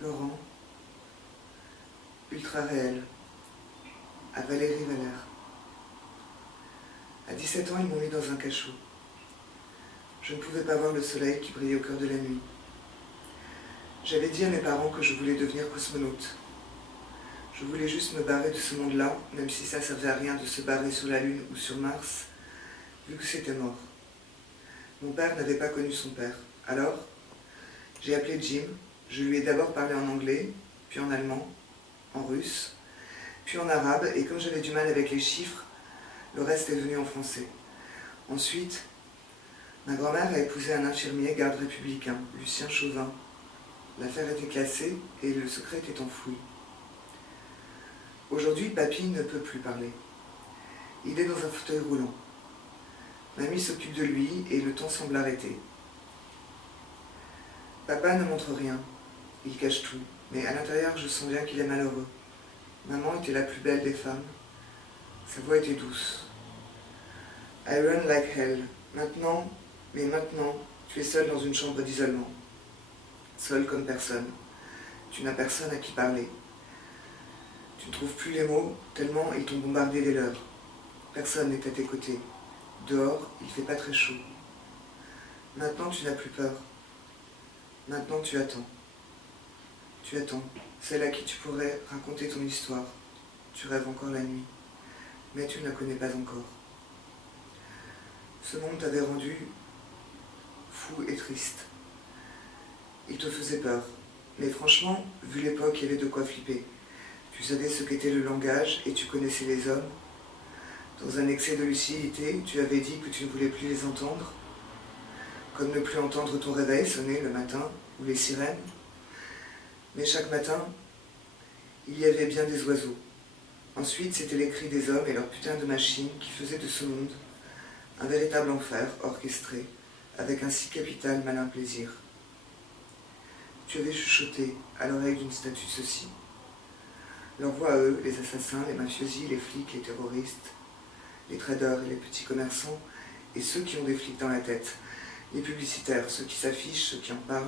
Laurent, ultra réel, à Valérie Valère. À 17 ans, ils m'ont mis dans un cachot. Je ne pouvais pas voir le soleil qui brillait au cœur de la nuit. J'avais dit à mes parents que je voulais devenir cosmonaute. Je voulais juste me barrer de ce monde-là, même si ça servait à rien de se barrer sur la Lune ou sur Mars, vu que c'était mort. Mon père n'avait pas connu son père. Alors, j'ai appelé Jim. Je lui ai d'abord parlé en anglais, puis en allemand, en russe, puis en arabe, et comme j'avais du mal avec les chiffres, le reste est venu en français. Ensuite, ma grand-mère a épousé un infirmier garde républicain, Lucien Chauvin. L'affaire était classée et le secret est enfoui. Aujourd'hui, papy ne peut plus parler. Il est dans un fauteuil roulant. Mamie s'occupe de lui et le temps semble arrêté. Papa ne montre rien. Il cache tout. Mais à l'intérieur, je sens bien qu'il est malheureux. Maman était la plus belle des femmes. Sa voix était douce. I run like hell. Maintenant, tu es seul dans une chambre d'isolement. Seul comme personne. Tu n'as personne à qui parler. Tu ne trouves plus les mots, tellement ils t'ont bombardé des lèvres. Personne n'est à tes côtés. Dehors, il ne fait pas très chaud. Maintenant, tu n'as plus peur. Maintenant, tu attends. Tu attends. Celle à qui tu pourrais raconter ton histoire. Tu rêves encore la nuit. Mais tu ne la connais pas encore. Ce monde t'avait rendu fou et triste. Il te faisait peur. Mais franchement, vu l'époque, il y avait de quoi flipper. Tu savais ce qu'était le langage et tu connaissais les hommes. Dans un excès de lucidité, tu avais dit que tu ne voulais plus les entendre. Comme ne plus entendre ton réveil sonner le matin ou les sirènes. Mais chaque matin, il y avait bien des oiseaux. Ensuite, c'était les cris des hommes et leurs putains de machines qui faisaient de ce monde un véritable enfer orchestré avec un si capital malin plaisir. Tu avais chuchoté à l'oreille d'une statue ceci. Leur voix à eux, les assassins, les mafiosi, les flics, les terroristes, les traders et les petits commerçants, et ceux qui ont des flics dans la tête, les publicitaires, ceux qui s'affichent, ceux qui en parlent,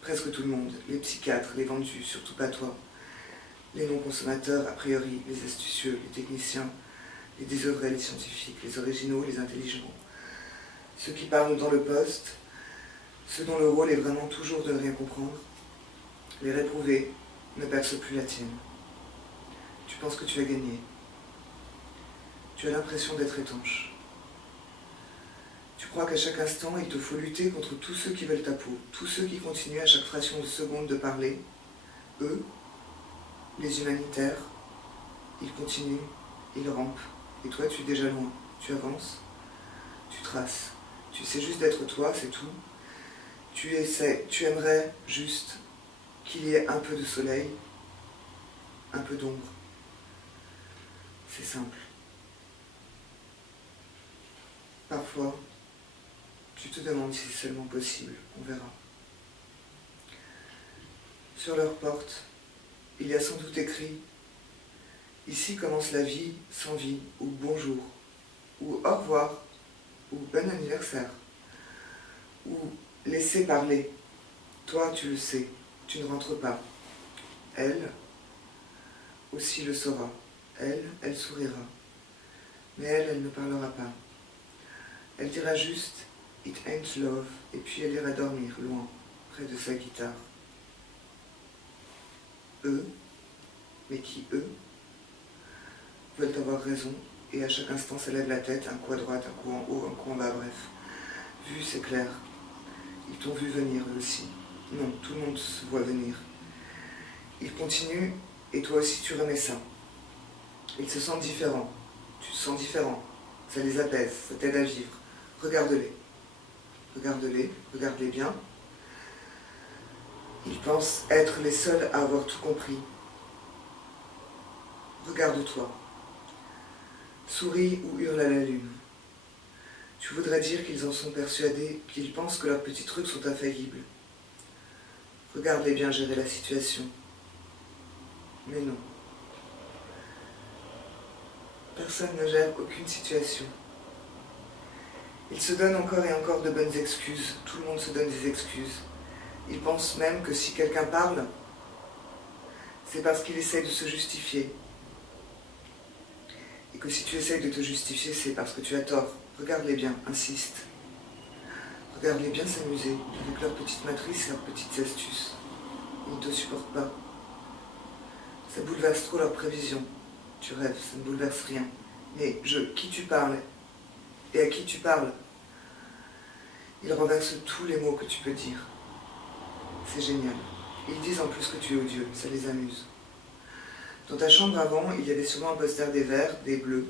presque tout le monde, les psychiatres, les vendus, surtout pas toi, les non-consommateurs, a priori, les astucieux, les techniciens, les désœuvrés, les scientifiques, les originaux, les intelligents, ceux qui parlent dans le poste, ceux dont le rôle est vraiment toujours de ne rien comprendre, les réprouvés ne percent plus la tienne. Tu penses que tu as gagné. Tu as l'impression d'être étanche. Tu crois qu'à chaque instant, il te faut lutter contre tous ceux qui veulent ta peau, tous ceux qui continuent à chaque fraction de seconde de parler. Eux, les humanitaires, ils continuent, ils rampent. Et toi, tu es déjà loin. Tu avances, tu traces. Tu sais juste d'être toi, c'est tout. Tu essaies, tu aimerais juste qu'il y ait un peu de soleil, un peu d'ombre. C'est simple. Parfois, tu te demandes si c'est seulement possible, on verra. Sur leur porte, il y a sans doute écrit « Ici commence la vie sans vie » ou « Bonjour » ou « Au revoir » ou « Bon anniversaire » ou « Laissez parler ». Toi, tu le sais, tu ne rentres pas. Elle aussi le saura. Elle sourira. Mais elle ne parlera pas. Elle dira juste « It ain't love » et puis elle ira dormir, loin, près de sa guitare. Eux, mais qui eux, veulent avoir raison et à chaque instant se lèvent la tête, un coup à droite, un coup en haut, un coup en bas, bref. Vu, c'est clair. Ils t'ont vu venir eux aussi. Non, tout le monde se voit venir. Ils continuent et toi aussi tu remets ça. Ils se sentent différents. Tu te sens différent. Ça les apaise, ça t'aide à vivre. Regarde-les. Regarde-les, regarde-les bien. Ils pensent être les seuls à avoir tout compris. Regarde-toi. Souris ou hurle à la lune. Tu voudrais dire qu'ils en sont persuadés, qu'ils pensent que leurs petits trucs sont infaillibles. Regarde-les bien gérer la situation. Mais non. Personne ne gère aucune situation. Ils se donnent encore et encore de bonnes excuses. Tout le monde se donne des excuses. Il pense même que si quelqu'un parle, c'est parce qu'il essaie de se justifier. Et que si tu essayes de te justifier, c'est parce que tu as tort. Regarde-les bien, insiste. Regarde-les bien s'amuser avec leurs petites matrices et leurs petites astuces. Ils ne te supportent pas. Ça bouleverse trop leurs prévisions. Tu rêves, ça ne bouleverse rien. Mais qui tu parles et à qui tu parles, ils renversent tous les mots que tu peux dire. C'est génial. Ils disent en plus que tu es odieux, ça les amuse. Dans ta chambre avant, il y avait souvent un poster des verts, des bleus.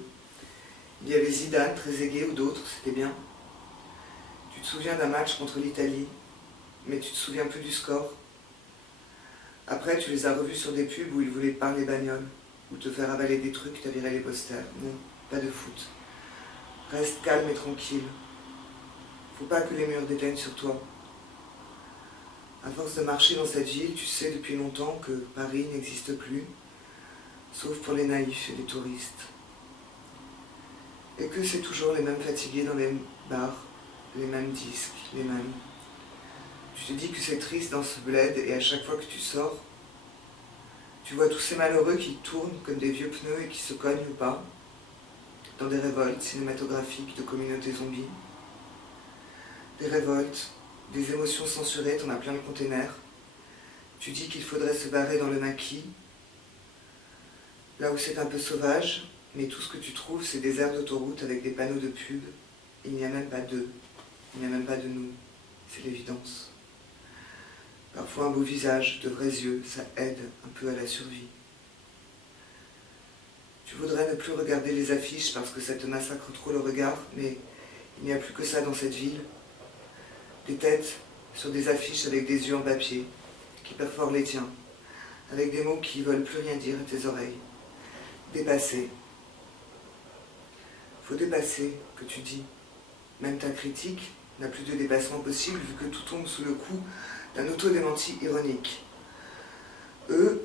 Il y avait Zidane, Trezeguet ou d'autres, c'était bien. Tu te souviens d'un match contre l'Italie, mais tu te souviens plus du score. Après, tu les as revus sur des pubs où ils voulaient te parler bagnole, ou te faire avaler des trucs, t'as viré les posters. Non, pas de foot. Reste calme et tranquille. Faut pas que les murs déteignent sur toi. À force de marcher dans cette ville, tu sais depuis longtemps que Paris n'existe plus, sauf pour les naïfs et les touristes. Et que c'est toujours les mêmes fatigués dans les bars, les mêmes disques, les mêmes. Tu te dis que c'est triste dans ce bled et à chaque fois que tu sors, tu vois tous ces malheureux qui tournent comme des vieux pneus et qui se cognent ou pas, dans des révoltes cinématographiques de communautés zombies. Des révoltes, des émotions censurées, t'en as plein le container. Tu dis qu'il faudrait se barrer dans le maquis, là où c'est un peu sauvage, mais tout ce que tu trouves, c'est des aires d'autoroute avec des panneaux de pub. Il n'y a même pas d'eux, il n'y a même pas de nous, c'est l'évidence. Parfois un beau visage, de vrais yeux, ça aide un peu à la survie. Tu voudrais ne plus regarder les affiches parce que ça te massacre trop le regard, mais il n'y a plus que ça dans cette ville. Des têtes sur des affiches avec des yeux en papier, qui perforent les tiens, avec des mots qui veulent plus rien dire à tes oreilles. Dépasser. Faut dépasser, que tu dis. Même ta critique n'a plus de dépassement possible vu que tout tombe sous le coup d'un auto-démenti ironique. Eux,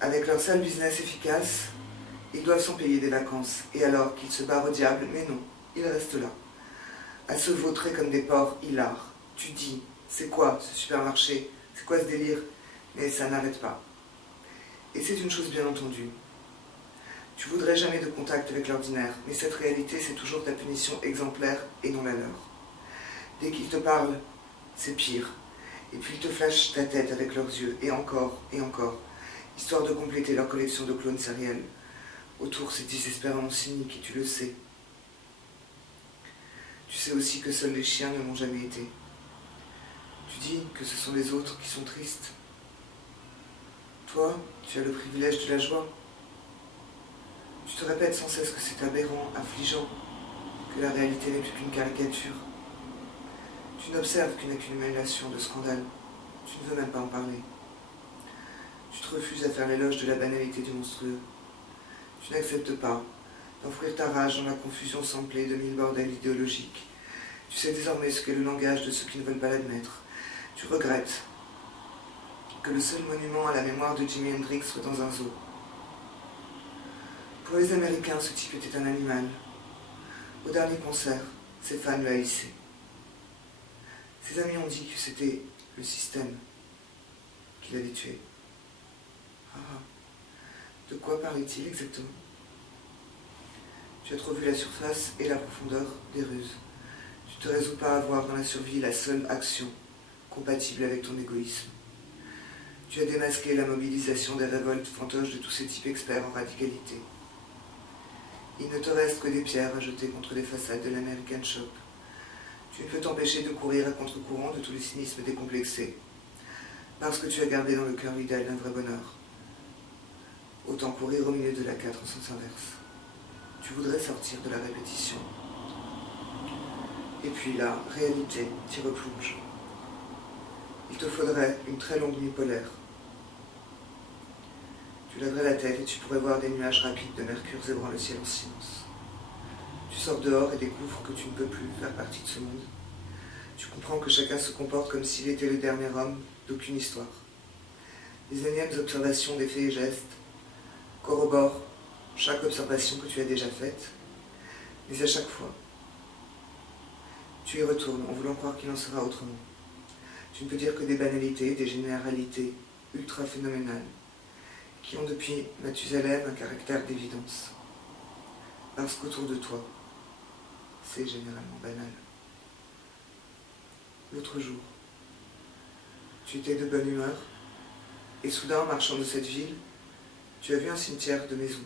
avec leur sale business efficace, ils doivent s'en payer des vacances. Et alors qu'ils se barrent au diable, mais non, ils restent là. À se vautrer comme des porcs hilars. Tu dis, c'est quoi ce supermarché? C'est quoi ce délire? Mais ça n'arrête pas. Et c'est une chose bien entendue. Tu voudrais jamais de contact avec l'ordinaire, mais cette réalité, c'est toujours ta punition exemplaire et non la leur. Dès qu'ils te parlent, c'est pire. Et puis ils te flashent ta tête avec leurs yeux, et encore, histoire de compléter leur collection de clones sériels. Autour, c'est désespérément cynique, et tu le sais. Tu sais aussi que seuls les chiens ne l'ont jamais été. Tu dis que ce sont les autres qui sont tristes. Toi, tu as le privilège de la joie. Tu te répètes sans cesse que c'est aberrant, affligeant, que la réalité n'est plus qu'une caricature. Tu n'observes qu'une accumulation de scandales. Tu ne veux même pas en parler. Tu te refuses à faire l'éloge de la banalité du monstrueux. Tu n'acceptes pas d'enfouir ta rage dans la confusion samplée de mille bordels idéologiques. Tu sais désormais ce qu'est le langage de ceux qui ne veulent pas l'admettre. Tu regrettes que le seul monument à la mémoire de Jimi Hendrix soit dans un zoo. Pour les Américains, ce type était un animal. Au dernier concert, ses fans le haïssaient. Ses amis ont dit que c'était le système qui l'avait tué. Ah, de quoi parlait-il exactement? Tu as trop vu la surface et la profondeur des ruses. Tu ne te résous pas à voir dans la survie la seule action compatible avec ton égoïsme. Tu as démasqué la mobilisation des révoltes fantoches de tous ces types experts en radicalité. Il ne te reste que des pierres à jeter contre les façades de l'American Shop. Tu ne peux t'empêcher de courir à contre-courant de tout le cynisme décomplexé, parce que tu as gardé dans le cœur l'idéal d'un vrai bonheur. Autant courir au milieu de la 4 en sens inverse. Tu voudrais sortir de la répétition. Et puis la réalité t'y replonge. Il te faudrait une très longue nuit polaire. Tu lèverais la tête et tu pourrais voir des nuages rapides de mercure zébrant le ciel en silence. Tu sors dehors et découvres que tu ne peux plus faire partie de ce monde. Tu comprends que chacun se comporte comme s'il était le dernier homme d'aucune histoire. Les énièmes observations des faits et gestes corroborent chaque observation que tu as déjà faite, mais à chaque fois, tu y retournes en voulant croire qu'il en sera autrement. Tu ne peux dire que des banalités, des généralités ultra phénoménales, qui ont depuis Mathusalem un caractère d'évidence. Parce qu'autour de toi, c'est généralement banal. L'autre jour, tu étais de bonne humeur, et soudain, en marchant de cette ville, tu as vu un cimetière de maisons.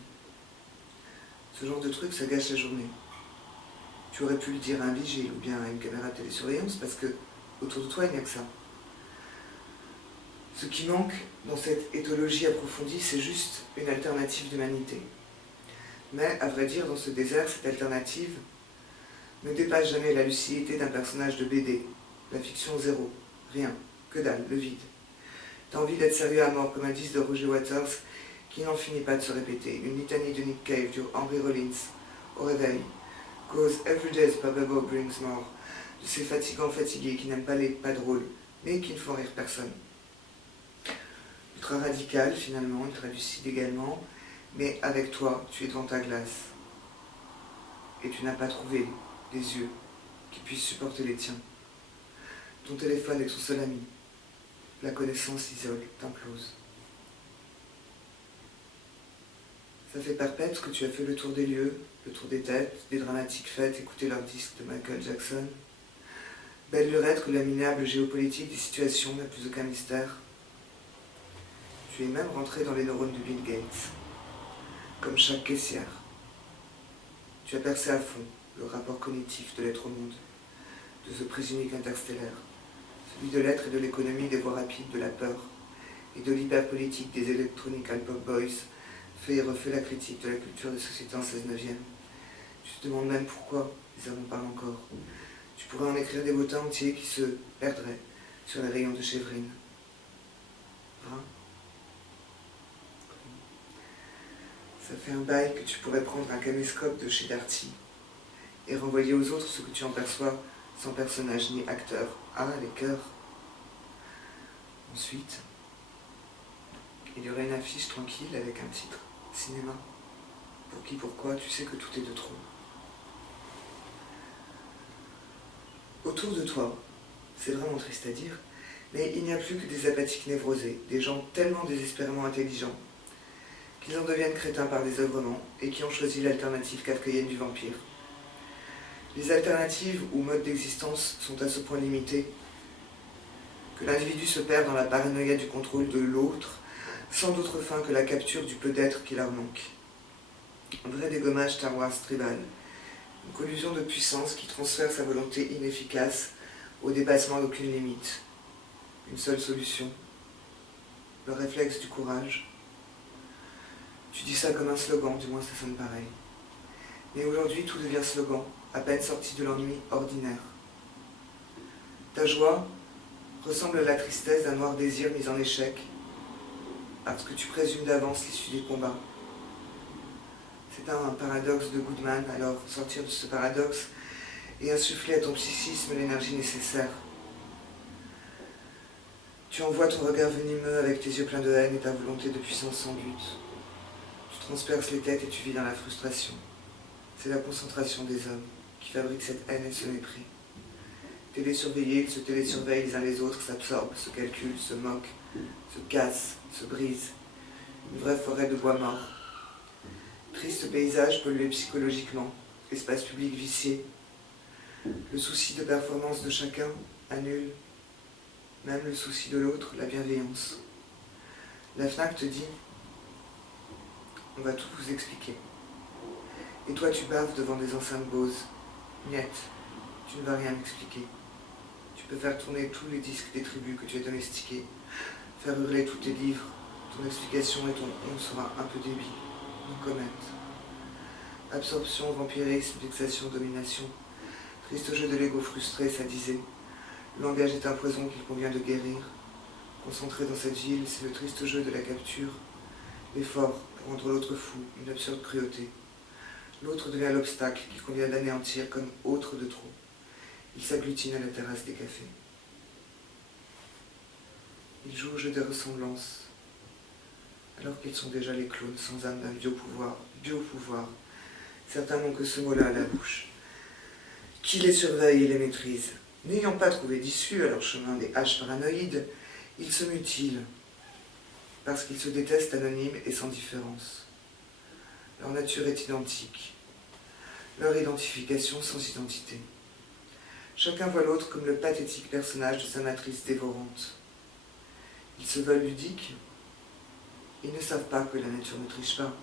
Ce genre de truc, ça gâche la journée. Tu aurais pu le dire à un vigile ou bien à une caméra de télésurveillance parce que autour de toi, il n'y a que ça. Ce qui manque dans cette éthologie approfondie, c'est juste une alternative d'humanité. Mais, à vrai dire, dans ce désert, cette alternative ne dépasse jamais la lucidité d'un personnage de BD. La fiction zéro. Rien. Que dalle. Le vide. T'as envie d'être sérieux à mort, comme un disque de Roger Waters qui n'en finit pas de se répéter. Une litanie de Nick Cave du Henry Rollins au réveil. Cause every day the probable brings more. De ces fatigants fatigués qui n'aiment pas les pas drôles, mais qui ne font rire personne. Ultra radical finalement, ultra lucide également, mais avec toi, tu es devant ta glace. Et tu n'as pas trouvé des yeux qui puissent supporter les tiens. Ton téléphone est ton seul ami. La connaissance isole, t'implose. Ça fait perpète que tu as fait le tour des lieux, le tour des têtes, des dramatiques fêtes, écouter leurs disques de Michael Jackson. Belle lurette que la minable géopolitique des situations n'a plus aucun mystère. Tu es même rentré dans les neurones de Bill Gates, comme chaque caissière. Tu as percé à fond le rapport cognitif de l'être au monde, de ce présunique interstellaire, celui de l'être et de l'économie des voies rapides de la peur, et de l'hyperpolitique des Electronical Pop Boys, fait et refait la critique de la culture des sociétés en 16/9. Tu te demandes même pourquoi les hommes en parlent encore. Tu pourrais en écrire des botins entiers qui se perdraient sur les rayons de Chèvrine. Hein? Ça fait un bail que tu pourrais prendre un caméscope de chez Darty et renvoyer aux autres ce que tu en perçois sans personnage ni acteur. Ah, les cœurs. Ensuite, il y aurait une affiche tranquille avec un titre. Cinéma. Pour qui, pourquoi, tu sais que tout est de trop. Autour de toi, c'est vraiment triste à dire, mais il n'y a plus que des apathiques névrosés, des gens tellement désespérément intelligents qu'ils en deviennent crétins par désœuvrement et qui ont choisi l'alternative kafkaïenne du vampire. Les alternatives ou modes d'existence sont à ce point limités que l'individu se perd dans la paranoïa du contrôle de l'autre sans d'autre fin que la capture du peu d'être qui leur manque. Un vrai dégommage Star Wars tribal, une collusion de puissance qui transfère sa volonté inefficace au dépassement d'aucune limite. Une seule solution, le réflexe du courage. Tu dis ça comme un slogan, du moins ça sonne pareil. Mais aujourd'hui tout devient slogan, à peine sorti de l'ennui ordinaire. Ta joie ressemble à la tristesse d'un noir désir mis en échec, parce que tu présumes d'avance l'issue des combats. C'est un paradoxe de Goodman, alors sortir de ce paradoxe et insuffler à ton psychisme l'énergie nécessaire. Tu envoies ton regard venimeux avec tes yeux pleins de haine et ta volonté de puissance sans but. Tu transperces les têtes et tu vis dans la frustration. C'est la concentration des hommes qui fabrique cette haine et ce mépris. Télésurveillés, ils se télésurveillent les uns les autres, s'absorbent, se calculent, se moquent, se cassent, se brisent. Une vraie forêt de bois mort. Triste paysage pollué psychologiquement, espace public vicié. Le souci de performance de chacun annule même le souci de l'autre, la bienveillance. La FNAC te dit « On va tout vous expliquer ». Et toi tu baves devant des enceintes Bose. Niet, tu ne vas rien m'expliquer. Tu peux faire tourner tous les disques des tribus que tu as domestiqués, faire hurler tous tes livres, ton explication et ton on sera un peu débile, non comète. Absorption, vampirisme, fixation, domination. Triste jeu de l'ego frustré, ça disait. Le langage est un poison qu'il convient de guérir. Concentré dans cette ville, c'est le triste jeu de la capture. L'effort pour rendre l'autre fou, une absurde cruauté. L'autre devient l'obstacle qu'il convient d'anéantir comme autre de trop. Il s'agglutine à la terrasse des cafés. Il joue au jeu des ressemblances, alors qu'ils sont déjà les clones sans âme d'un biopouvoir. Biopouvoir. Certains n'ont que ce mot-là à la bouche. Qui les surveille et les maîtrise? N'ayant pas trouvé d'issue à leur chemin des haches paranoïdes, ils se mutilent, parce qu'ils se détestent anonymes et sans différence. Leur nature est identique, leur identification sans identité. Chacun voit l'autre comme le pathétique personnage de sa matrice dévorante. Ils se veulent ludiques, ils ne savent pas que la nature ne triche pas.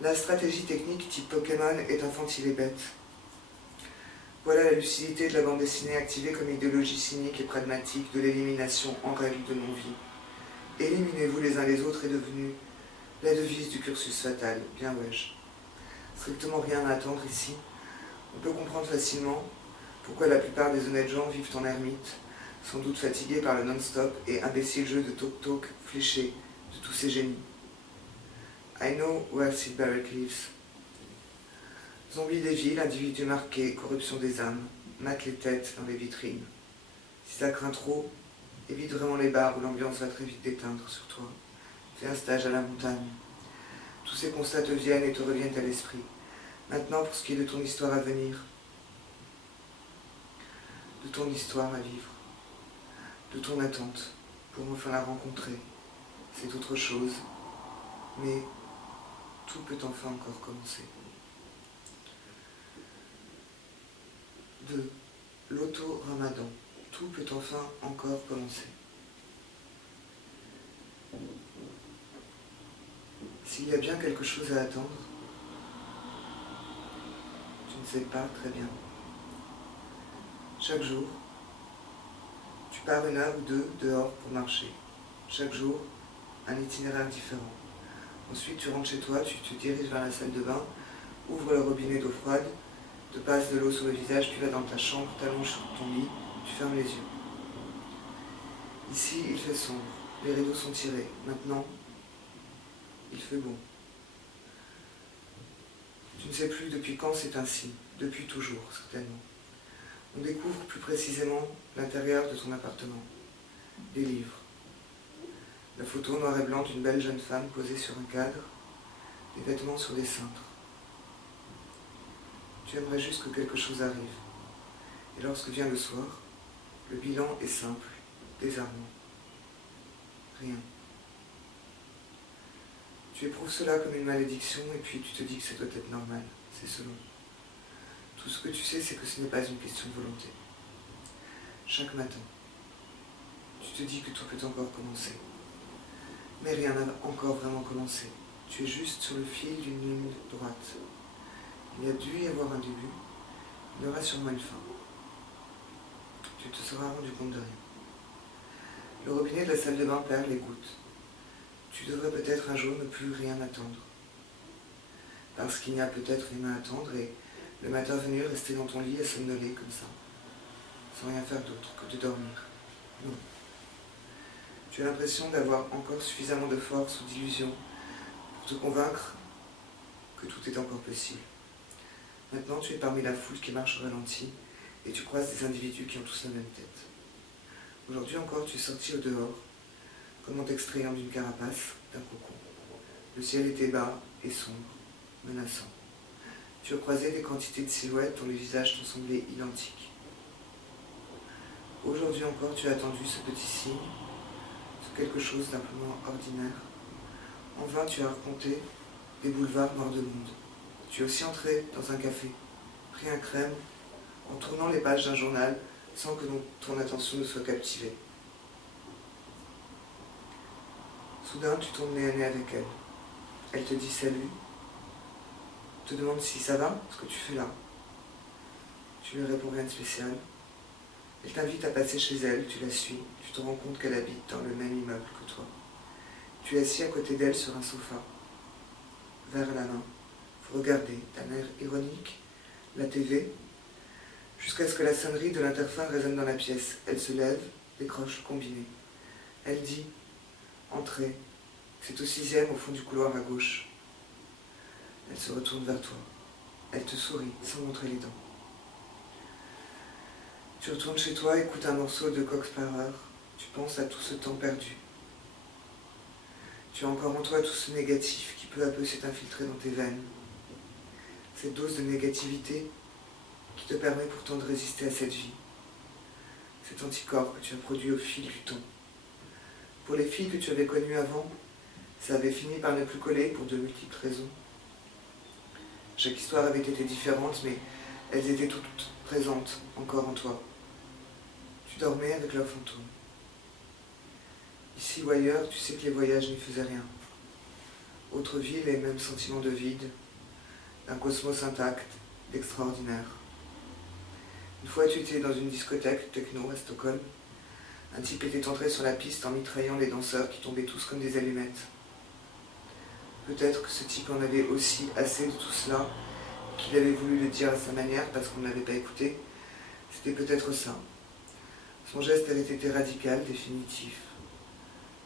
La stratégie technique type Pokémon est infantile et bête. Voilà la lucidité de la bande dessinée activée comme idéologie cynique et pragmatique de l'élimination en règle de non-vie. Éliminez-vous les uns les autres est devenue la devise du cursus fatal. Bien wesh. Strictement rien à attendre ici. On peut comprendre facilement pourquoi la plupart des honnêtes gens vivent en ermite, sans doute fatigués par le non-stop et imbécile jeu de toc-toc fléché de tous ces génies. I know where Sid Barrett lives. Zombies des villes, individus marqués, corruption des âmes, mate les têtes dans les vitrines. Si ça craint trop, évite vraiment les bars où l'ambiance va très vite déteindre sur toi. Fais un stage à la montagne. Tous ces constats te viennent et te reviennent à l'esprit. Maintenant, pour ce qui est de ton histoire à venir, de ton histoire à vivre, de ton attente pour enfin la rencontrer, c'est autre chose, mais tout peut enfin encore commencer. 2. L'auto-ramadan. Tout peut enfin encore commencer. S'il y a bien quelque chose à attendre, tu ne sais pas très bien. Chaque jour, tu pars 1 heure ou 2 dehors pour marcher. Chaque jour, un itinéraire différent. Ensuite, tu rentres chez toi, tu te diriges vers la salle de bain, ouvres le robinet d'eau froide, te passes de l'eau sur le visage, puis vas dans ta chambre, t'allonges sur ton lit, tu fermes les yeux. Ici, il fait sombre, les rideaux sont tirés. Maintenant, il fait bon. Tu ne sais plus depuis quand c'est ainsi, depuis toujours, certainement. On découvre plus précisément l'intérieur de ton appartement. Des livres. La photo noir et blanc d'une belle jeune femme posée sur un cadre, des vêtements sur des cintres. Tu aimerais juste que quelque chose arrive. Et lorsque vient le soir, le bilan est simple, désarmant. Rien. Tu éprouves cela comme une malédiction et puis tu te dis que ça doit être normal, c'est selon. Tout ce que tu sais, c'est que ce n'est pas une question de volonté. Chaque matin, tu te dis que tout peut encore commencer. Mais rien n'a encore vraiment commencé. Tu es juste sur le fil d'une ligne droite. Il y a dû y avoir un début, il y aura sûrement une fin. Tu te seras rendu compte de rien. Le robinet de la salle de bain perd les gouttes. Tu devrais peut-être un jour ne plus rien attendre. Parce qu'il n'y a peut-être rien à attendre et le matin venu rester dans ton lit à somnoler comme ça, sans rien faire d'autre que de dormir. Non. Tu as l'impression d'avoir encore suffisamment de force ou d'illusion pour te convaincre que tout est encore possible. Maintenant, tu es parmi la foule qui marche au ralenti et tu croises des individus qui ont tous la même tête. Aujourd'hui encore, tu es sorti au dehors, comme en t'extrayant d'une carapace, d'un cocon. Le ciel était bas et sombre, menaçant. Tu as croisé des quantités de silhouettes dont les visages t'ont semblé identiques. Aujourd'hui encore, tu as attendu ce petit signe, ce quelque chose d'implement ordinaire. En vain, tu as raconté des boulevards morts de monde. Tu es aussi entré dans un café, pris un crème, en tournant les pages d'un journal sans que ton attention ne soit captivée. Soudain, tu tombes nez à nez avec elle. Elle te dit salut, te demande si ça va, ce que tu fais là. Tu lui réponds rien de spécial. Elle t'invite à passer chez elle, tu la suis, tu te rends compte qu'elle habite dans le même immeuble que toi. Tu es assis à côté d'elle sur un sofa, verre à la main. Vous regardez, d'un air ironique, la TV, jusqu'à ce que la sonnerie de l'interphone résonne dans la pièce. Elle se lève, décroche, combiné. Elle dit « Entrez ». C'est au 6e, au fond du couloir à gauche. Elle se retourne vers toi. Elle te sourit, sans montrer les dents. Tu retournes chez toi, écoutes un morceau de Cox par heure. Tu penses à tout ce temps perdu. Tu as encore en toi tout ce négatif qui peu à peu s'est infiltré dans tes veines. Cette dose de négativité qui te permet pourtant de résister à cette vie. Cet anticorps que tu as produit au fil du temps. Pour les filles que tu avais connues avant, ça avait fini par ne plus coller pour de multiples raisons. Chaque histoire avait été différente, mais elles étaient toutes présentes encore en toi. Tu dormais avec leurs fantômes. Ici ou ailleurs, tu sais que les voyages n'y faisaient rien. Autre ville et même sentiment de vide, d'un cosmos intact, d'extraordinaire. Une fois, tu étais dans une discothèque techno à Stockholm. Un type était entré sur la piste en mitraillant les danseurs qui tombaient tous comme des allumettes. Peut-être que ce type en avait aussi assez de tout cela, qu'il avait voulu le dire à sa manière parce qu'on ne l'avait pas écouté. C'était peut-être ça. Son geste avait été radical, définitif.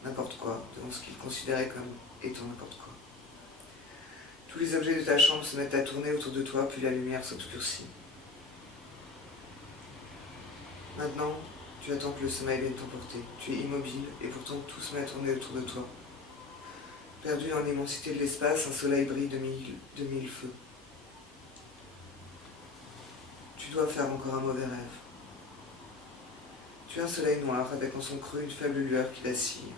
N'importe quoi, devant ce qu'il considérait comme étant n'importe quoi. Tous les objets de ta chambre se mettent à tourner autour de toi, puis la lumière s'obscurcit. Maintenant, tu attends que le sommeil vienne t'emporter. Tu es immobile, et pourtant tout se met à tourner autour de toi. Perdu dans l'immensité de l'espace, un soleil brille de mille feux. Tu dois faire encore un mauvais rêve. Tu es un soleil noir, avec en son creux une faible lueur qui vacille.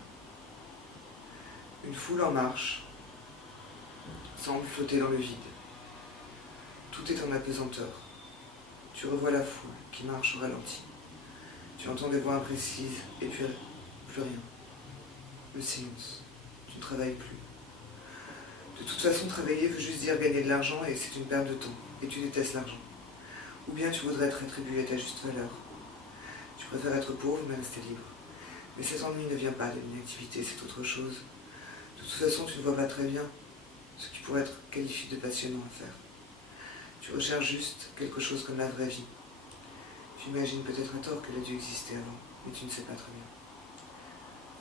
Une foule en marche semble flotter dans le vide. Tout est en apesanteur. Tu revois la foule qui marche au ralenti. Tu entends des voix imprécises et puis plus rien. Le silence. Tu ne travailles plus. De toute façon, travailler veut juste dire gagner de l'argent et c'est une perte de temps. Et tu détestes l'argent. Ou bien tu voudrais être rétribué à ta juste valeur. Tu préfères être pauvre mais rester libre. Mais cet ennui ne vient pas de l'inactivité, c'est autre chose. De toute façon, tu ne vois pas très bien ce qui pourrait être qualifié de passionnant à faire. Tu recherches juste quelque chose comme la vraie vie. Tu imagines peut-être à tort que la Dieu existait avant, mais tu ne sais pas très bien.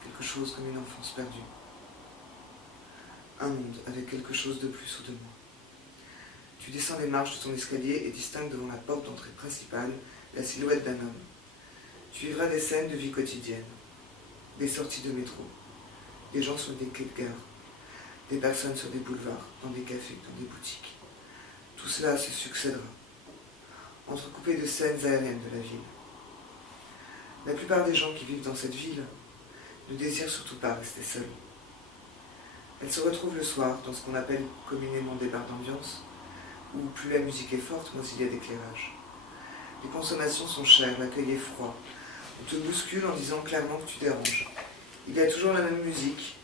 Quelque chose comme une enfance perdue. Un monde avec quelque chose de plus ou de moins. Tu descends les marches de ton escalier et distingues devant la porte d'entrée principale la silhouette d'un homme. Tu vivras des scènes de vie quotidienne, des sorties de métro, des gens sur des quais de gare, des personnes sur des boulevards, dans des cafés, dans des boutiques. Tout cela se succédera, entrecoupé de scènes aériennes de la ville. La plupart des gens qui vivent dans cette ville ne désirent surtout pas rester seuls. Elles se retrouvent le soir dans ce qu'on appelle communément des bars d'ambiance, où plus la musique est forte, moins il y a d'éclairage. Les consommations sont chères, l'accueil est froid. On te bouscule en disant clairement que tu déranges. Il y a toujours la même musique,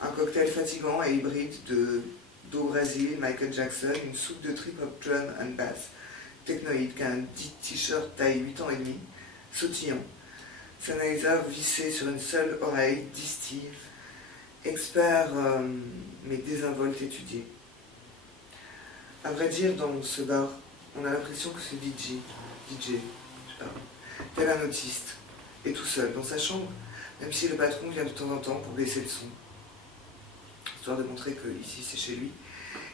un cocktail fatigant et hybride d'O Brésil, Michael Jackson, une soupe de trip-hop drum and bass, technoïde qu'un dit t-shirt taille 8 ans et demi, sautillant, Sennheiser vissé sur une seule oreille, distille, expert mais désinvolte étudié. À vrai dire, dans ce bar, on a l'impression que ce DJ, tel un autiste, est tout seul dans sa chambre, même si le patron vient de temps en temps pour baisser le son, histoire de montrer que ici c'est chez lui,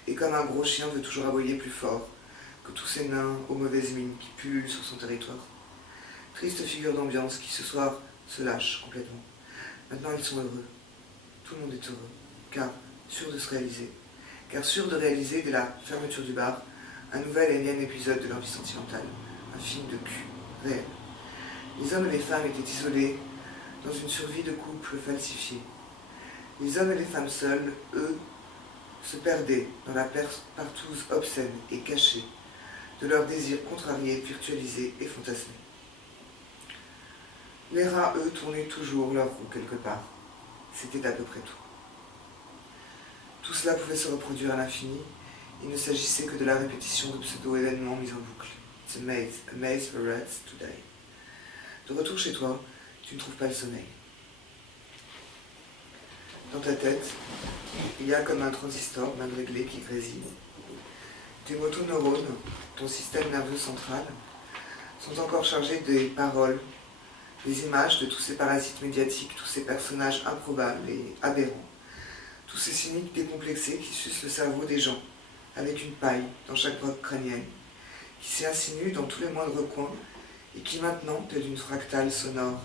et comme un gros chien veut toujours aboyer plus fort que tous ces nains aux mauvaises mines qui pullulent sur son territoire. Triste figure d'ambiance qui ce soir se lâche complètement. Maintenant ils sont heureux. Tout le monde est heureux, car sûr de réaliser dès la fermeture du bar un nouvel et énième épisode de leur vie sentimentale, un film de cul réel. Les hommes et les femmes étaient isolés dans une survie de couple falsifiée. Les hommes et les femmes seuls, eux, se perdaient dans la partouze obscène et cachée de leurs désirs contrariés, virtualisés et fantasmés. Les rats, eux, tournaient toujours leur roue quelque part. C'était à peu près tout. Tout cela pouvait se reproduire à l'infini. Il ne s'agissait que de la répétition de pseudo-événements mis en boucle. It's a maze for rats to die. De retour chez toi, tu ne trouves pas le sommeil. Dans ta tête, il y a comme un transistor mal réglé qui grésille. Tes motoneurones, ton système nerveux central, sont encore chargés des paroles, des images de tous ces parasites médiatiques, tous ces personnages improbables et aberrants, tous ces cyniques décomplexés qui sucent le cerveau des gens, avec une paille dans chaque grotte crânienne, qui s'y insinuent dans tous les moindres coins et qui maintenant, telle une fractale sonore,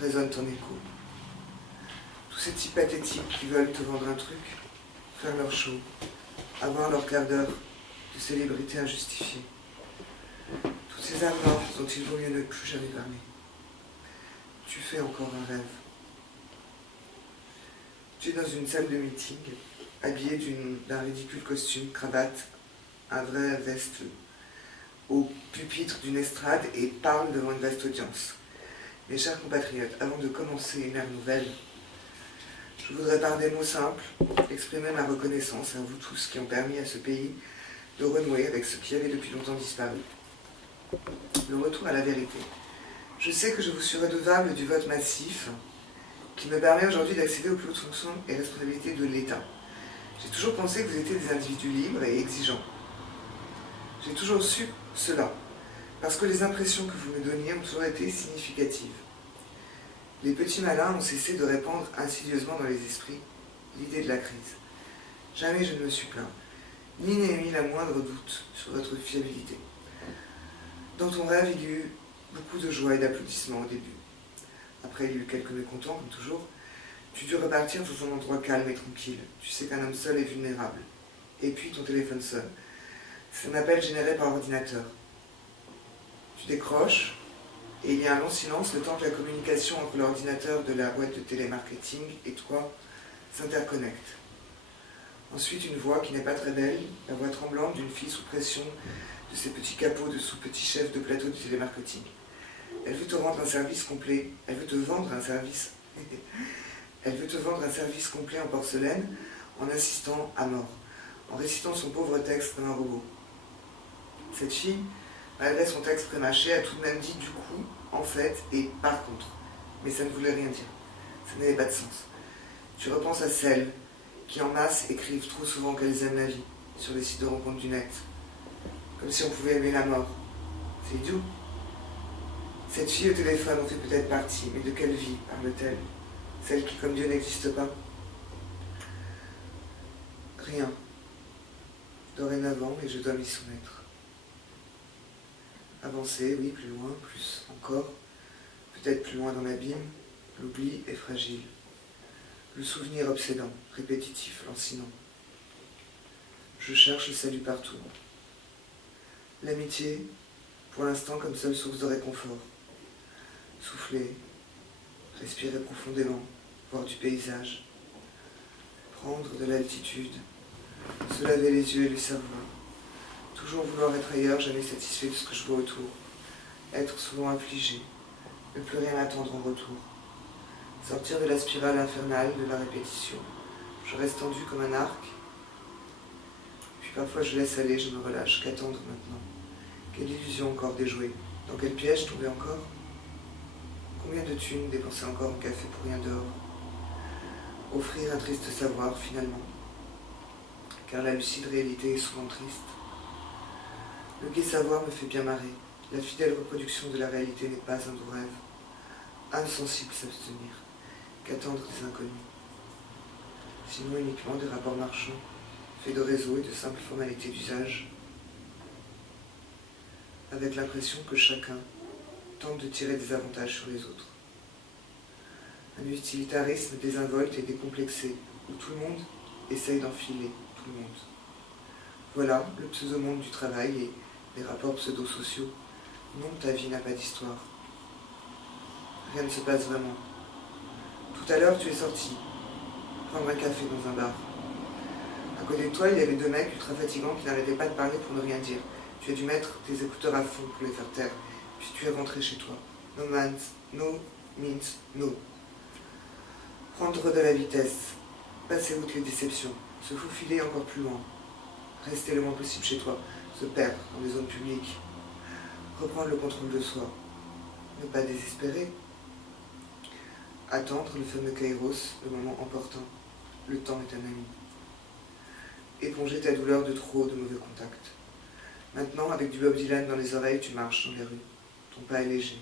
résonnent en écho. Tous ces types pathétiques qui veulent te vendre un truc, faire leur show, avoir leur quart d'heure de célébrité injustifiée. Toutes ces âmes mortes dont il vaut mieux ne plus jamais parler. Tu fais encore un rêve. Tu es dans une salle de meeting, habillé d'un ridicule costume, cravate, un vrai veste, au pupitre d'une estrade et parle devant une vaste audience. Mes chers compatriotes, avant de commencer une ère nouvelle, je voudrais par des mots simples exprimer ma reconnaissance à vous tous qui ont permis à ce pays de renouer avec ce qui avait depuis longtemps disparu. Le retour à la vérité. Je sais que je vous suis redevable du vote massif qui me permet aujourd'hui d'accéder aux plus hautes fonctions et responsabilités de l'État. J'ai toujours pensé que vous étiez des individus libres et exigeants. J'ai toujours su cela, parce que les impressions que vous me donniez ont toujours été significatives. Les petits malins ont cessé de répandre insidieusement dans les esprits l'idée de la crise. Jamais je ne me suis plaint, ni n'ai émis la moindre doute sur votre fiabilité. Dans ton rêve, il y eut beaucoup de joie et d'applaudissements au début. Après, il y eut quelques mécontents, comme toujours. Tu dus repartir dans un endroit calme et tranquille. Tu sais qu'un homme seul est vulnérable. Et puis, ton téléphone sonne. C'est un appel généré par ordinateur. Tu décroches, et il y a un long silence, le temps que la communication entre l'ordinateur de la boîte de télémarketing et toi s'interconnecte. Ensuite, une voix qui n'est pas très belle, la voix tremblante d'une fille sous pression de ces petits capots de sous-petits chefs de plateau du télémarketing. Elle veut te rendre un service complet, elle veut te vendre un service. Elle veut te vendre un service complet en porcelaine, en insistant à mort, en récitant son pauvre texte comme un robot. Cette fille, malgré son texte prémâché, a tout de même dit du coup, en fait, et par contre. Mais ça ne voulait rien dire. Ça n'avait pas de sens. Tu repenses à celles qui en masse écrivent trop souvent qu'elles aiment la vie sur les sites de rencontres du net. Comme si on pouvait aimer la mort. C'est idiot. Cette fille au téléphone en fait peut-être partie, mais de quelle vie parle-t-elle? Celle qui, comme Dieu, n'existe pas? Rien. Dorénavant, et je dois m'y soumettre. Avancer, oui, plus loin, plus encore. Peut-être plus loin dans l'abîme. L'oubli est fragile. Le souvenir obsédant, répétitif, lancinant. Je cherche le salut partout. L'amitié, pour l'instant, comme seule source de réconfort. Souffler, respirer profondément, voir du paysage, prendre de l'altitude, se laver les yeux et le cerveau, toujours vouloir être ailleurs, jamais satisfait de ce que je vois autour, être souvent affligé, ne plus rien attendre en retour, sortir de la spirale infernale de la répétition. Je reste tendu comme un arc, puis parfois je laisse aller, je me relâche. Qu'attendre maintenant? Quelle illusion encore déjouée? Dans quel piège tomber encore? Combien de thunes dépenser encore en café pour rien dehors? Offrir un triste savoir finalement, car la lucide réalité est souvent triste. Le gai savoir me fait bien marrer. La fidèle reproduction de la réalité n'est pas un doux rêve. Insensible s'abstenir, qu'attendre des inconnus. Sinon uniquement des rapports marchands, faits de réseaux et de simples formalités d'usage, avec l'impression que chacun tente de tirer des avantages sur les autres. Un utilitarisme désinvolte et décomplexé, où tout le monde essaye d'enfiler tout le monde. Voilà le pseudo-monde du travail et les rapports pseudo-sociaux. Non, ta vie n'a pas d'histoire. Rien ne se passe vraiment. Tout à l'heure, tu es sorti prendre un café dans un bar. À côté de toi, il y avait deux mecs ultra fatigants qui n'arrêtaient pas de parler pour ne rien dire. Tu as dû mettre tes écouteurs à fond pour les faire taire. Puis tu es rentré chez toi. No means no. Prendre de la vitesse. Passer outre les déceptions. Se faufiler encore plus loin. Rester le moins possible chez toi. Se perdre dans les zones publiques. Reprendre le contrôle de soi. Ne pas désespérer. Attendre le fameux kairos, le moment opportun. Le temps est un ami. Éponger ta douleur de trop de mauvais contacts. Maintenant, avec du Bob Dylan dans les oreilles, tu marches dans les rues. Ton pas est léger.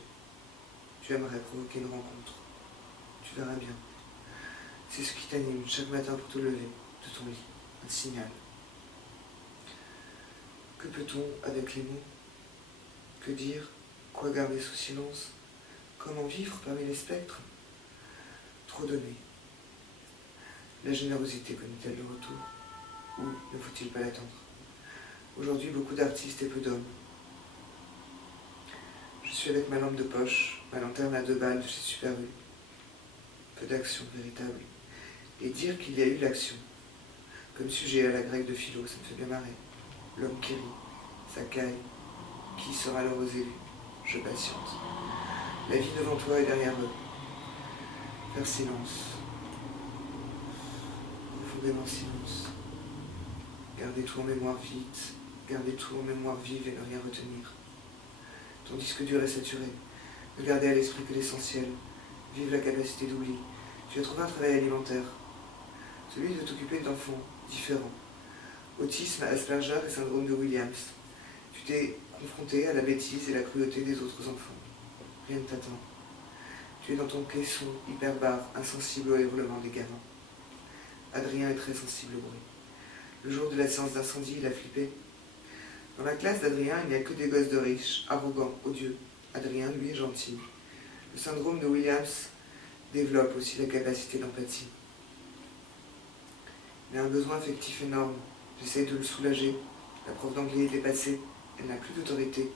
Tu aimerais provoquer une rencontre. Tu verras bien. C'est ce qui t'anime chaque matin pour te lever de ton lit. Un signal. Que peut-on avec les mots? Que dire? Quoi garder sous silence? Comment vivre parmi les spectres? Trop donner. La générosité connaît-elle le retour? Ou ne faut-il pas l'attendre? Aujourd'hui, beaucoup d'artistes et peu d'hommes. suis avec ma lampe de poche, ma lanterne à 2 balles de chez Super U. Peu d'action véritable. Et dire qu'il y a eu l'action. Comme sujet à la grecque de philo, ça me fait bien marrer. L'homme qui rit, ça caille. Qui sera l'heureux élu? Je patiente. La vie devant toi et derrière eux. Faire silence. Profondément silence. Garder tout en mémoire vite. Garder tout en mémoire vive et ne rien retenir. Ton disque dur est saturé. Ne garder à l'esprit que l'essentiel. Vive la capacité d'oubli. Tu as trouvé un travail alimentaire. Celui de t'occuper d'enfants différents. Autisme, Asperger et syndrome de Williams. Tu t'es confronté à la bêtise et la cruauté des autres enfants. Rien ne t'attend. Tu es dans ton caisson hyperbare, insensible aux hurlements des gamins. Adrien est très sensible au bruit. Le jour de la séance d'incendie, il a flippé. Dans la classe d'Adrien, il n'y a que des gosses de riches, arrogants, odieux. Adrien, lui, est gentil. Le syndrome de Williams développe aussi la capacité d'empathie. Il a un besoin affectif énorme. J'essaye de le soulager. La prof d'anglais est dépassée. Elle n'a plus d'autorité.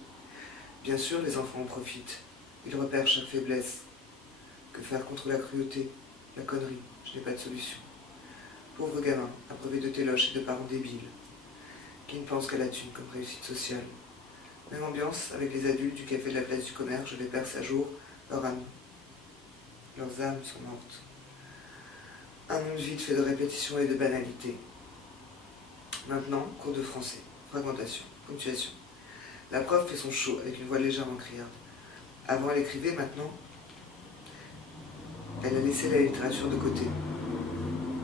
Bien sûr, les enfants en profitent. Ils repèrent chaque faiblesse. Que faire contre la cruauté? La connerie. Je n'ai pas de solution. Pauvre gamin, abreuvé de téloches et de parents débiles, qui ne pensent qu'à la thune comme réussite sociale. Même ambiance avec les adultes du café de la place du commerce, je les perce à jour, leurs âmes sont mortes. Un monde vide fait de répétitions et de banalités. Maintenant, cours de français, fragmentation, ponctuation. La prof fait son show avec une voix légèrement criarde. Avant, elle écrivait, maintenant, elle a laissé la littérature de côté.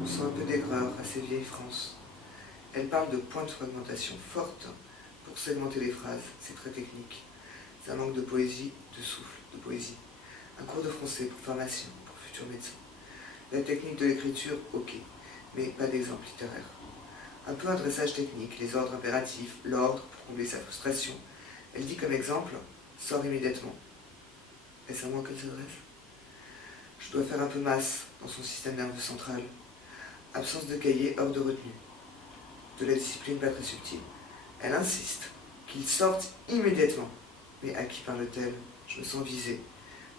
On sent un peu d'aigreur à ces vieilles France. Elle parle de points de fragmentation forte pour segmenter les phrases. C'est très technique. Ça manque de poésie, de souffle, de poésie. Un cours de français pour pharmacien, pour futurs médecins. La technique de l'écriture, ok, mais pas d'exemple littéraire. Un peu un dressage technique, les ordres impératifs, l'ordre pour combler sa frustration. Elle dit comme exemple, sors immédiatement. Est-ce à moi qu'elle s'adresse? Je dois faire un peu masse dans son système nerveux central. Absence de cahier, hors de retenue. De la discipline pas très subtile. Elle insiste qu'il sorte immédiatement. Mais à qui parle-t-elle? Je me sens visée.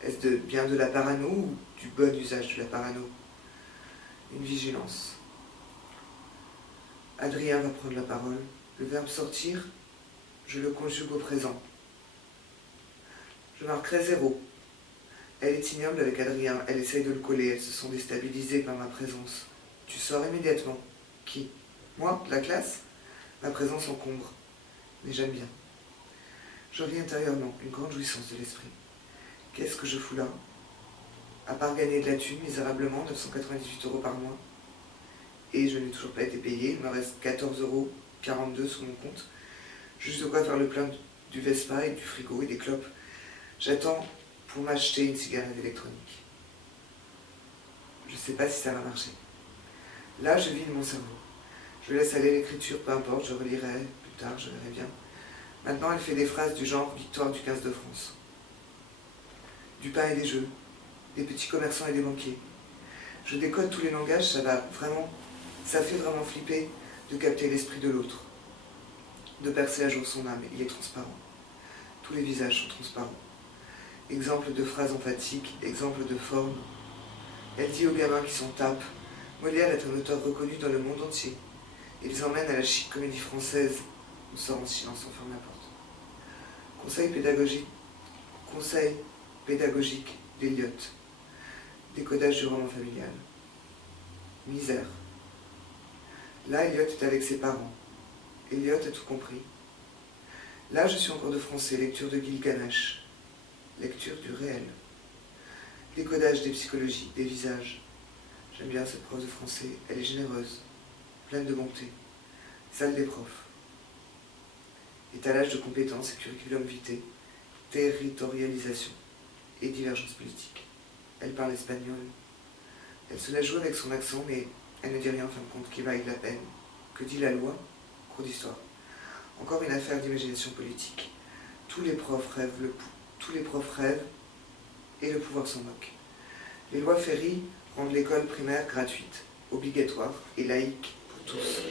Est-ce bien de la parano ou du bon usage de la parano? Une vigilance. Adrien va prendre la parole. Le verbe sortir, je le conjugue au présent. Je marquerai 0. Elle est ignoble avec Adrien. Elle essaye de le coller. Elles se sont déstabilisées par ma présence. Tu sors immédiatement. Qui? Moi? La classe? Ma présence encombre. Mais j'aime bien. Je ris intérieurement, une grande jouissance de l'esprit. Qu'est-ce que je fous là? À part gagner de la thune, misérablement, 998 € par mois. Et je n'ai toujours pas été payé, il me reste 14,42 € sur mon compte. Juste de quoi faire le plein du Vespa et du frigo et des clopes. J'attends pour m'acheter une cigarette électronique. Je ne sais pas si ça va marcher. Là, je vide mon cerveau. Je laisse aller l'écriture, peu importe, je relirai plus tard, je verrai bien. Maintenant, elle fait des phrases du genre victoire du 15 de France. Du pain et des jeux, des petits commerçants et des banquiers. Je décode tous les langages, ça fait vraiment flipper de capter l'esprit de l'autre, de percer à jour son âme, il est transparent. Tous les visages sont transparents. Exemple de phrases emphatiques, exemple de forme. Elle dit aux gamins qui s'en tapent, Molière est un auteur reconnu dans le monde entier. Il les emmène à la chic comédie française. On sort en silence, on ferme la porte. Conseil pédagogique d'Eliott. Décodage du roman familial. Misère. Là, Eliott est avec ses parents. Eliott a tout compris. Là, je suis en cours de français, lecture de Gilgamesh. Lecture du réel. Décodage des psychologies, des visages. J'aime bien cette prof de français, elle est généreuse, pleine de bonté. Salle des profs. Étalage de compétences et curriculum vitae, territorialisation et divergence politique. Elle parle espagnol. Elle se la joue avec son accent, mais elle ne dit rien en fin de compte qui vaille la peine. Que dit la loi? Cours d'histoire. Encore une affaire d'imagination politique. Tous les profs rêvent et le pouvoir s'en moque. Les lois Ferry rendent l'école primaire gratuite, obligatoire et laïque pour tous.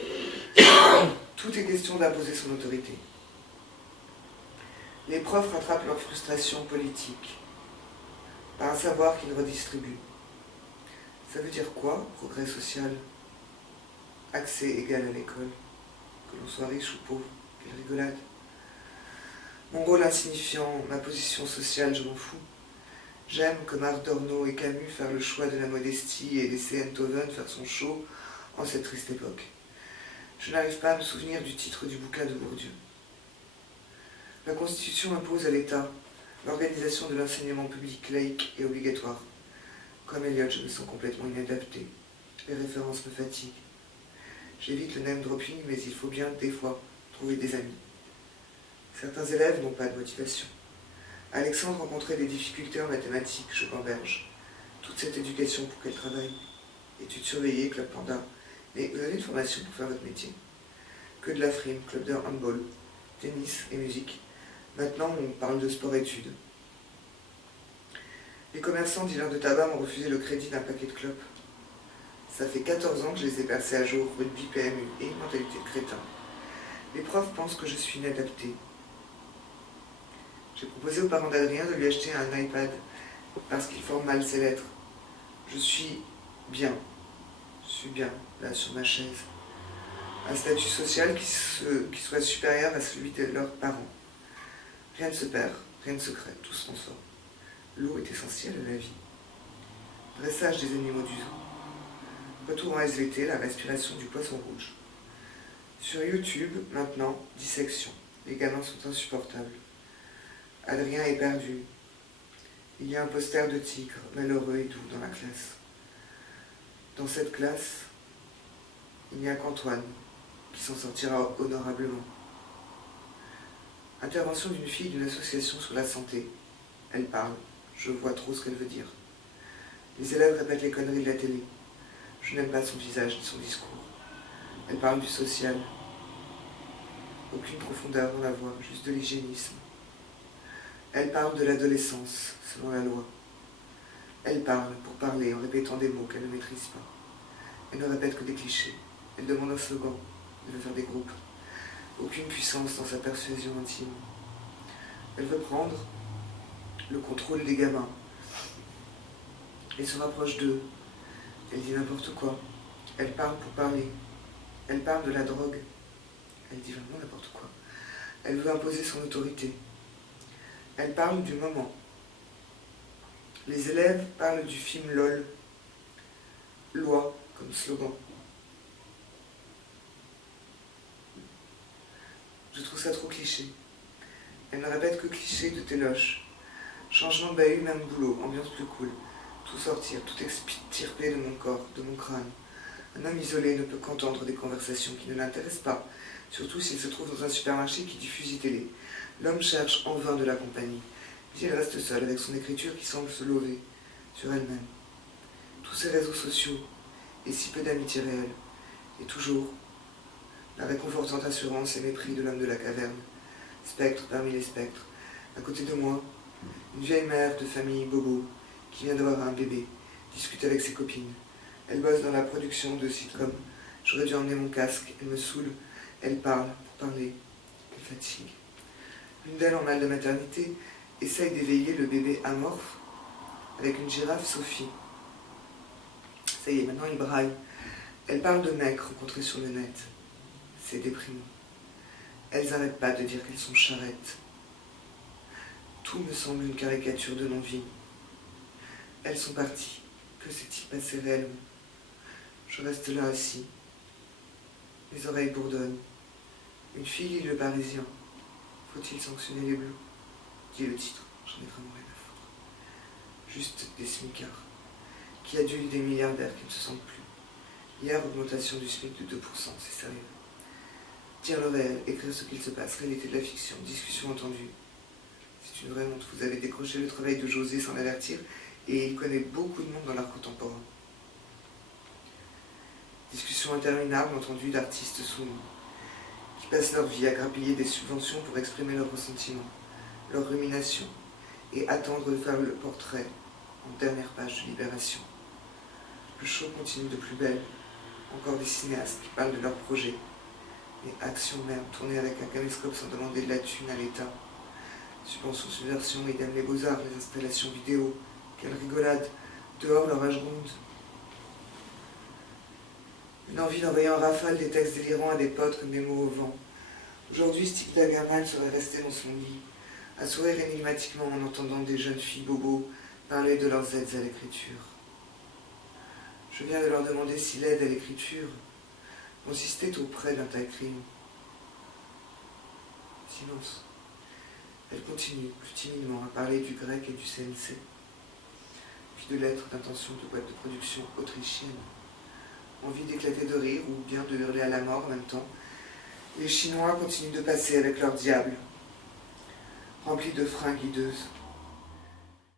Tout est question d'imposer son autorité. Les profs rattrapent leur frustration politique par un savoir qu'ils redistribuent. Ça veut dire quoi, progrès social? Accès égal à l'école. Que l'on soit riche ou pauvre, quelle rigolade. Mon rôle insignifiant, ma position sociale, je m'en fous. J'aime, comme Adorno et Camus, faire le choix de la modestie et laisser Enthoven faire son show en cette triste époque. Je n'arrive pas à me souvenir du titre du bouquin de Bourdieu. La Constitution impose à l'État l'organisation de l'enseignement public laïque et obligatoire. Comme Eliot, je me sens complètement inadapté. Les références me fatiguent. J'évite le name dropping, mais il faut bien, des fois, trouver des amis. Certains élèves n'ont pas de motivation. Alexandre rencontrait des difficultés en mathématiques, je gamberge. Toute cette éducation pour qu'elle travaille. Études surveillées, club panda. Mais vous avez une formation pour faire votre métier. Que de la frime, club de handball, tennis et musique. Maintenant, on parle de sport-études. Les commerçants dealers de tabac m'ont refusé le crédit d'un paquet de clopes. Ça fait 14 ans que je les ai percés à jour, rugby, PMU et une mentalité de crétin. Les profs pensent que je suis inadapté. J'ai proposé aux parents d'Adrien de lui acheter un iPad parce qu'il forme mal ses lettres. Je suis bien, là, sur ma chaise. Un statut social qui soit supérieur à celui de leurs parents. Rien ne se perd, rien ne se crée, tout se transforme. L'eau est essentielle à la vie. Dressage des animaux du zoo. Retour en SVT, la respiration du poisson rouge. Sur YouTube, maintenant, dissection. Les gamins sont insupportables. Adrien est perdu. Il y a un poster de tigre, malheureux et doux, dans la classe. Dans cette classe, il n'y a qu'Antoine, qui s'en sortira honorablement. Intervention d'une fille d'une association sur la santé. Elle parle. Je vois trop ce qu'elle veut dire. Les élèves répètent les conneries de la télé. Je n'aime pas son visage ni son discours. Elle parle du social. Aucune profondeur dans la voix, juste de l'hygiénisme. Elle parle de l'adolescence, selon la loi. Elle parle pour parler en répétant des mots qu'elle ne maîtrise pas. Elle ne répète que des clichés. Elle demande un slogan. Elle veut faire des groupes. Aucune puissance dans sa persuasion intime. Elle veut prendre le contrôle des gamins. Elle se rapproche d'eux. Elle dit n'importe quoi. Elle parle pour parler. Elle parle de la drogue. Elle dit vraiment n'importe quoi. Elle veut imposer son autorité. Elle parle du moment. Les élèves parlent du film LOL. Loi comme slogan. Je trouve ça trop cliché. Elle ne répète que cliché de téloche. Changement de bahut, même boulot, ambiance plus cool. Tout sortir, tout extirper de mon corps, de mon crâne. Un homme isolé ne peut qu'entendre des conversations qui ne l'intéressent pas, surtout s'il se trouve dans un supermarché qui diffuse télé. L'homme cherche en vain de la compagnie. Puis il reste seul avec son écriture qui semble se lever sur elle-même. Tous ces réseaux sociaux et si peu d'amitié réelle. Et toujours, la réconfortante assurance et mépris de l'homme de la caverne. Spectre parmi les spectres. À côté de moi, une vieille mère de famille bobo qui vient d'avoir un bébé, discute avec ses copines. Elle bosse dans la production de sitcom. J'aurais dû emmener mon casque, elle me saoule, elle parle pour parler, elle fatigue. L'une d'elles, en mal de maternité, essaye d'éveiller le bébé amorphe avec une girafe Sophie. Ça y est, maintenant il braille. Elle parle de mecs rencontrés sur le net. C'est déprimant. Elles n'arrêtent pas de dire qu'elles sont charrettes. Tout me semble une caricature de non-vie. Elles sont parties. Que s'est-il passé réellement? Je reste là assis. Mes oreilles bourdonnent. Une fille lit Le Parisien. Faut-il sanctionner les bleus? Dit le titre. J'en ai vraiment rien à foutre. Juste des smicards qui adulent des milliardaires qui ne se sentent plus. Hier, augmentation du SMIC de 2%, c'est sérieux. Dire le réel, écrire ce qu'il se passe, réalité de la fiction, discussion entendue. C'est une vraie honte. Vous avez décroché le travail de José sans l'avertir et il connaît beaucoup de monde dans l'art contemporain. Discussion interminable entendue d'artistes soumis qui passent leur vie à grappiller des subventions pour exprimer leurs ressentiments, leurs ruminations et attendre de faire le portrait en dernière page de Libération. Le show continue de plus belle. Encore des cinéastes qui parlent de leurs projets. Mais action merde, tourner avec un caméscope sans demander de la thune à l'État. Tu penses aux subversions, idem les beaux-arts, les installations vidéo. Quelle rigolade. Dehors, l'orage gronde. Une envie d'envoyer en rafale des textes délirants à des potes comme des mots au vent. Aujourd'hui, Stig Dagerman serait resté dans son lit, à sourire énigmatiquement en entendant des jeunes filles bobos parler de leurs aides à l'écriture. Je viens de leur demander si l'aide à l'écriture consistait au prêt d'un taille-crayon. Silence. Elle continue plus timidement à parler du grec et du CNC, puis de lettres d'intention de boîte de production autrichienne. Envie d'éclater de rire ou bien de hurler à la mort en même temps, les Chinois continuent de passer avec leur diable, remplis de fringues hideuses.